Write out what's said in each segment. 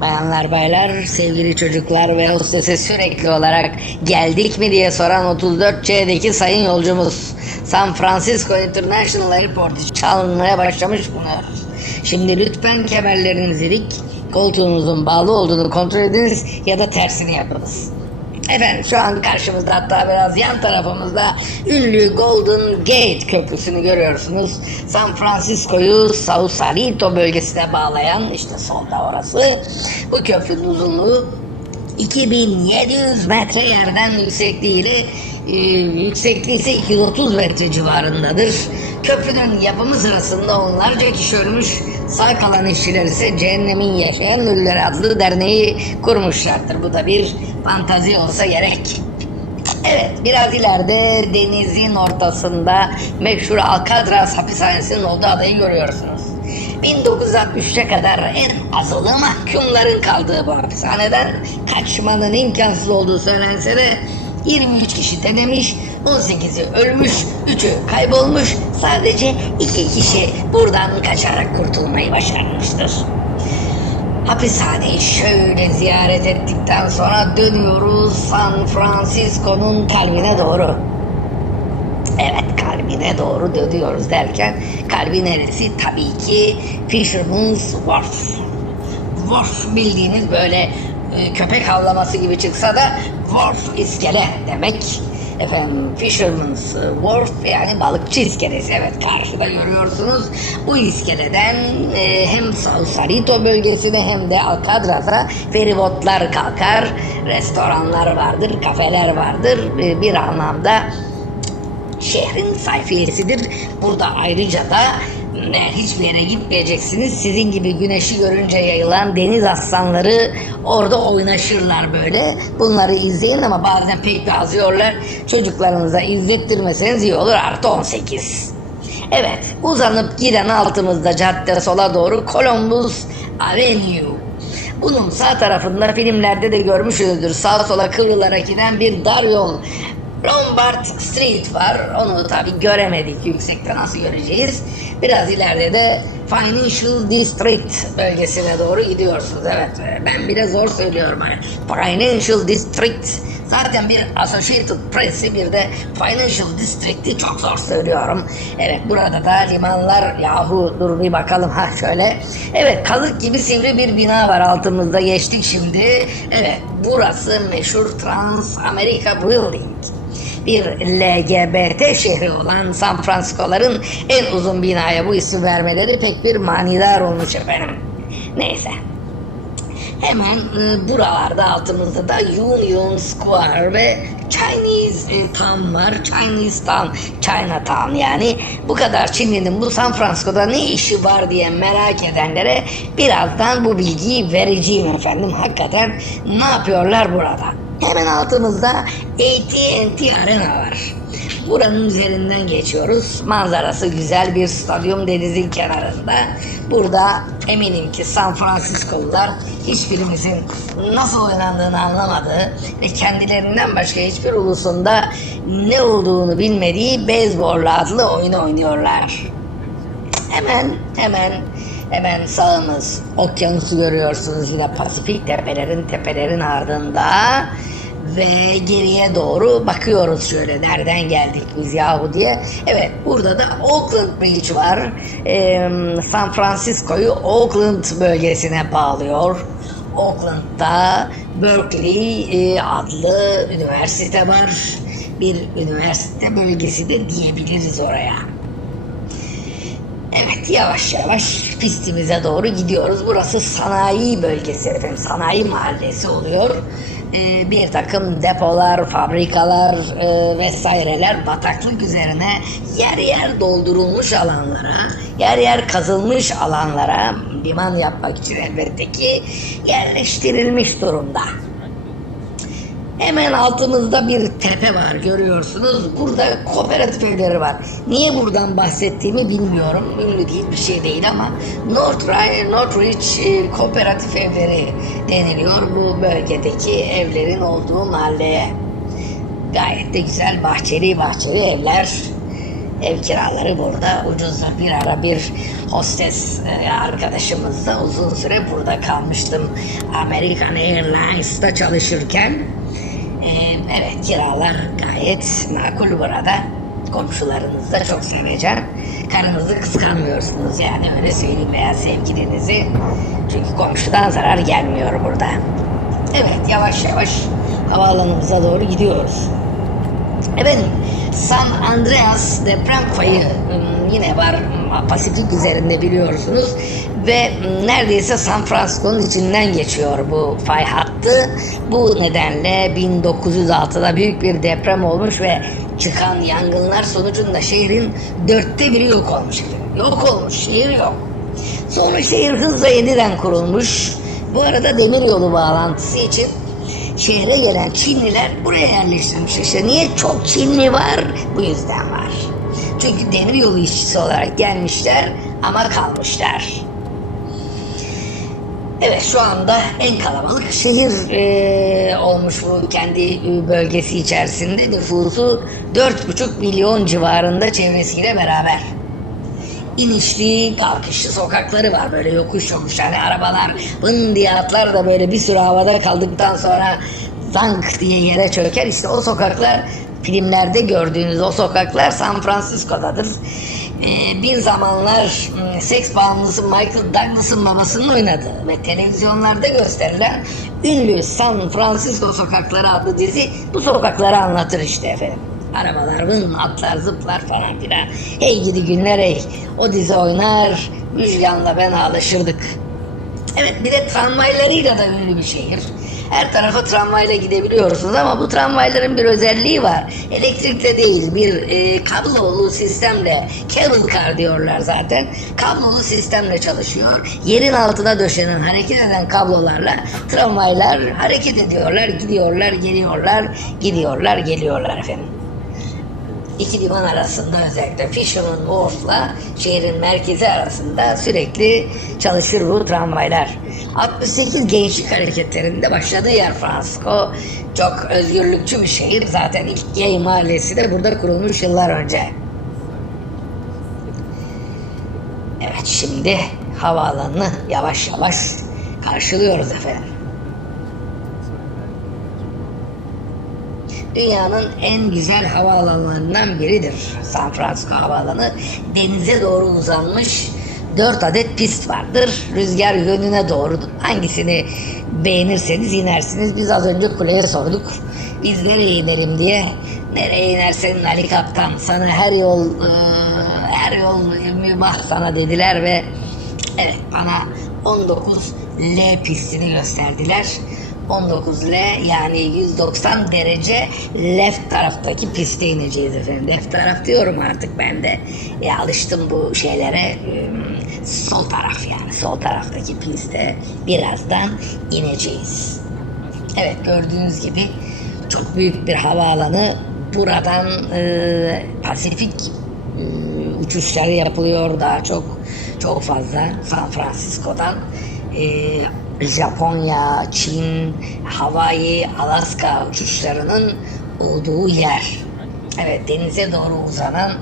Bayanlar, baylar, sevgili çocuklar ve hostese sürekli olarak geldik mi diye soran 34C'deki sayın yolcumuz San Francisco International Airport çalmaya başlamış bulunuyor. Şimdi lütfen kemerlerinizi dik, koltuğunuzun bağlı olduğunu kontrol ediniz ya da tersini yapınız. Efendim, şu an karşımızda, hatta biraz yan tarafımızda ünlü Golden Gate Köprüsü'nü görüyorsunuz. San Francisco'yu Sausalito bölgesine bağlayan, işte solda orası. Bu köprünün uzunluğu 2700 metre yerden yüksekliği ise 230 metre civarındadır. Köprünün yapımı sırasında onlarca kişi ölmüş, sağ kalan işçiler ise Cehennemin Yaşayan Ölüleri adlı derneği kurmuşlardır. Bu da bir fantazi olsa gerek. Evet, biraz ileride denizin ortasında meşhur Alcatraz hapishanesinin olduğu adayı görüyorsunuz. 1963'e kadar en azılı mahkumların kaldığı bu hapishaneden kaçmanın imkansız olduğu söylense de 23 kişi denemiş, 18'i ölmüş, 3'ü kaybolmuş, sadece 2 kişi buradan kaçarak kurtulmayı başarmıştır. Hapishaneyi şöyle ziyaret ettikten sonra dönüyoruz San Francisco'nun kalbine doğru. Evet, kalbine doğru dönüyoruz derken kalbi neresi? Tabii ki Fisherman's Wharf. Wharf bildiğiniz böyle köpek havlaması gibi çıksa da Wharf iskele demek. Efendim, Fisherman's Wharf yani balıkçı iskelesi. Evet, karşıda görüyorsunuz. Bu iskeleden hem Sausalito bölgesine hem de Alcatraz'a feribotlar kalkar. Restoranlar vardır, kafeler vardır. Bir anlamda şehrin sayfiyesidir. Burada ayrıca da hiçbir yere gitmeyeceksiniz. Sizin gibi güneşi görünce yayılan deniz aslanları orada oynaşırlar böyle. Bunları izleyin ama bazen pek bir azıyorlar. Çocuklarınıza izlettirmeseniz iyi olur. Artı 18. Evet, uzanıp giden altımızda cadde sola doğru Columbus Avenue. Bunun sağ tarafında filmlerde de görmüşsünüzdür. Sağa sola kıvrılarak giden bir dar yol. Lombard Street var. Onu tabi göremedik. Yüksekte nasıl göreceğiz? Biraz ileride de Financial District bölgesine doğru gidiyorsunuz. Evet, ben bile zor söylüyorum. Financial District. Zaten bir Associated Press'i bir de Financial District'i çok zor söylüyorum. Evet, burada da limanlar, yahu dur bir bakalım, ha şöyle. Evet, kazık gibi sivri bir bina var altımızda, geçtik şimdi. Evet, burası meşhur Trans America Building. Bir LGBT şehri olan San Francisco'ların en uzun binaya bu ismi vermeleri pek bir manidar olmuş efendim. Neyse. Hemen buralarda altımızda da Union Square ve Chinese Town var. Chinese Town, Chinatown yani. Bu kadar Çinli'nin bu San Francisco'da ne işi var diye merak edenlere birazdan bu bilgiyi vereceğim efendim. Hakikaten ne yapıyorlar burada? Hemen altımızda AT&T Arena var. Buranın üzerinden geçiyoruz. Manzarası güzel bir stadyum denizin kenarında. Burada eminim ki San Francisco'lular hiçbirimizin nasıl oynandığını anlamadığı ve kendilerinden başka hiçbir ulusunda ne olduğunu bilmediği beyzbol adlı oyunu oynuyorlar. Hemen sağımız okyanusu görüyorsunuz, yine Pasifik tepelerin ardında. Ve geriye doğru bakıyoruz şöyle, nereden geldik biz yahu diye. Evet, burada da Oakland Beach var. San Francisco'yu Oakland bölgesine bağlıyor. Oakland'da Berkeley adlı üniversite var. Bir üniversite bölgesi de diyebiliriz oraya. Evet, yavaş yavaş pistimize doğru gidiyoruz. Burası sanayi bölgesi efendim, sanayi mahallesi oluyor. Bir takım depolar, fabrikalar vesaireler bataklık üzerine yer doldurulmuş alanlara, yer kazılmış alanlara liman yapmak için elbette ki yerleştirilmiş durumda. Hemen altımızda bir tepe var, görüyorsunuz. Burada kooperatif evleri var. Niye buradan bahsettiğimi bilmiyorum. Ünlü değil, bir şey değil ama Northridge kooperatif evleri deniliyor bu bölgedeki evlerin olduğu mahalleye. Gayet de güzel bahçeli evler. Ev kiraları burada ucuzdur. Bir ara bir hostes arkadaşımızla uzun süre burada kalmıştım. American Airlines'ta çalışırken. Evet, kiralar gayet makul burada. Komşularınız da çok sevecen. Karınızı kıskanmıyorsunuz yani, öyle söyleyeyim, veya sevgilinizi. Çünkü komşudan zarar gelmiyor burada. Evet, yavaş yavaş havaalanımıza doğru gidiyoruz. Efendim, San Andreas deprem fayı yine var Pasifik üzerinde, biliyorsunuz, ve neredeyse San Francisco'nun içinden geçiyor bu fay hattı. Bu nedenle 1906'da büyük bir deprem olmuş ve çıkan yangınlar sonucunda şehrin 1/4 yok olmuş. Yok olmuş, şehir yok. Sonra şehir hızla yeniden kurulmuş. Bu arada demiryolu bağlantısı için şehre gelen Çinliler buraya yerleştirmiş. İşte niye çok Çinli var? Bu yüzden var. Çünkü demiryolu işçisi olarak gelmişler ama kalmışlar. Evet, şu anda en kalabalık şehir olmuş bu kendi bölgesi içerisinde. Nüfusu 4,5 milyon civarında çevresiyle beraber. İnişli, kalkışlı sokakları var, böyle yokuş yokuş. Yani arabalar vın diye atlar da böyle bir süre havada kaldıktan sonra zank diye yere çöker. İşte o sokaklar, filmlerde gördüğünüz o sokaklar San Francisco'dadır. Bir zamanlar seks bağımlısı Michael Douglas'ın babasının oynadığı ve televizyonlarda gösterilen ünlü San Francisco Sokakları adlı dizi bu sokakları anlatır işte efendim. Arabalar vın atlar zıplar falan filan. Hey gidi günler hey. O dizi oynar, Müjgan'la ben ağlaşırdık. Evet, bir de tramvaylarıyla da ünlü bir şehir. Her tarafa tramvayla gidebiliyorsunuz ama bu tramvayların bir özelliği var. Elektrikle değil, bir kablolu sistemle, cable car diyorlar zaten. Kablolu sistemle çalışıyor. Yerin altına döşenen, hareket eden kablolarla tramvaylar hareket ediyorlar, gidiyorlar, geliyorlar, gidiyorlar, geliyorlar efendim. İki liman arasında, özellikle Fisherman Wharf'la şehrin merkezi arasında sürekli çalışır bu tramvaylar. 68 gençlik hareketlerinde başladığı yer Francisco. Çok özgürlükçü bir şehir. Zaten ilk gay mahallesi de burada kurulmuş yıllar önce. Evet, şimdi havaalanını yavaş yavaş karşılıyoruz efendim. Dünyanın en güzel havaalanlarından biridir San Francisco Havaalanı. Denize doğru uzanmış 4 adet pist vardır. Rüzgar yönüne doğru hangisini beğenirseniz inersiniz. Biz az önce kuleye sorduk. Biz nereye inerim diye. Nereye inersen Ali Kaptan, sana her yol mübah sana dediler ve evet, bana 19L pistini gösterdiler. 19L yani 190 derece left taraftaki piste ineceğiz efendim. Left taraf diyorum artık ben de. Alıştım bu şeylere. Sol taraf, yani sol taraftaki piste birazdan ineceğiz. Evet, gördüğünüz gibi çok büyük bir havaalanı. Buradan Pasifik uçuşları yapılıyor daha çok fazla San Francisco'dan. Japonya, Çin, Hawaii, Alaska uçuşlarının olduğu yer. Evet, denize doğru uzanan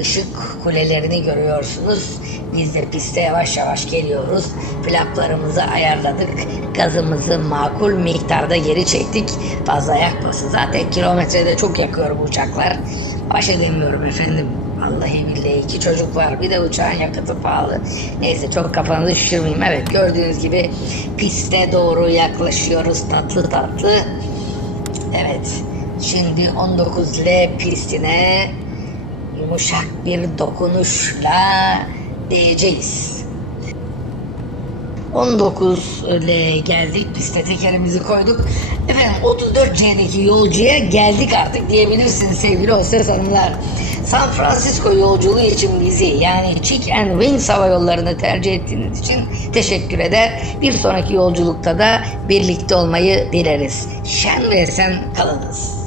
ışık kulelerini görüyorsunuz. Biz de piste yavaş yavaş geliyoruz. Flaplarımızı ayarladık. Gazımızı makul miktarda geri çektik. Fazla yakmasın. Zaten kilometrede çok yakıyor bu uçaklar. Baş edemiyorum efendim. Vallahi billahi, 2 çocuk var. Bir de uçağın yakıtı pahalı. Neyse, çok kafanızı şişirmeyeyim. Evet, gördüğünüz gibi piste doğru yaklaşıyoruz tatlı tatlı. Evet. Şimdi 19L pistine yumuşak bir dokunuşla değeceğiz. 19'le geldik, piste tekerimizi koyduk. Efendim, 34C'deki yolcuya geldik artık diyebilirsiniz sevgili hostes hanımlar. San Francisco yolculuğu için bizi, yani Chick and Wings hava yollarını tercih ettiğiniz için teşekkür eder. Bir sonraki yolculukta da birlikte olmayı dileriz. Şen ve esen kalınız.